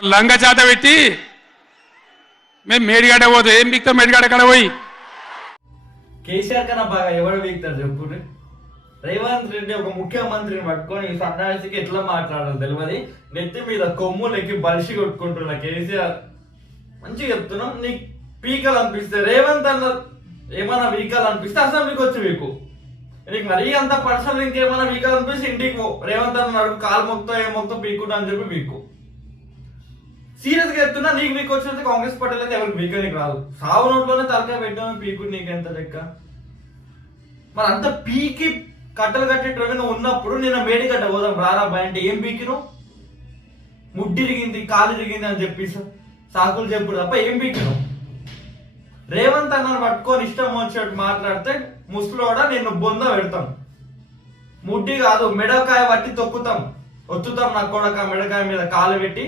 లంగా చేత పెట్టి మేము మేడిగడ్డ పోతే ఏం బిక్తాం మేడిగడ్డ కడ పోయి కేసీఆర్ కన్నా బాగా ఎవరు వీక్తారు చెప్పు. రేవంత్ రెడ్డి ఒక ముఖ్యమంత్రిని పట్టుకొని సన్నాసికి ఎట్లా మాట్లాడాలి తెలియదు. నెత్తి మీద కొమ్ములెక్కి బలిసి కొట్టుకుంటున్నా కేసీఆర్. మంచిగా చెప్తున్నాం. నీకు పీకలు అనిపిస్తే రేవంత్ అన్న ఏమైనా వీకాలు అనిపిస్తే అసెంబ్లీకి వచ్చి వీకు. నీకు మరీ అంత పర్సనల్ ఇంకేమైనా వీకాలు అనిపిస్తే ఇంటికి పో. రేవంత్ అన్న అడుగు కాలు మొక్తో ఏ మొక్తో పీకుంటా అని చెప్పి వీకు. సీరియస్ గా చెప్తున్నా. నీకు వీక్ వచ్చినట్టు కాంగ్రెస్ పార్టీలో అయితే ఎవరికి వీక్ నీకు రాదు. సావు నోట్లోనే తలకాయ పెట్టామని పీకుడు నీకెంత లెక్క. మరి అంత పీకి కట్టలు కట్టేటప్పుడు నువ్వు ఉన్నప్పుడు నేను మేడిగడ్డ పోదాం రారా బాయ్ అంటే ఏం పీకిను? ముడ్డిరిగింది కాలు ఇరిగింది అని చెప్పి సాకులు చెప్పుడు తప్ప ఏం పీకిను? రేవంత్ అన్నను పట్టుకొని ఇష్టం వచ్చినట్టు మాట్లాడితే ముసలోడా నిన్ను బొంద పెడతాం. ముడ్డి కాదు మెడకాయ పట్టి తొక్కుతాం, ఒత్తుతాం. నా కొడక మెడకాయ మీద కాలు పెట్టి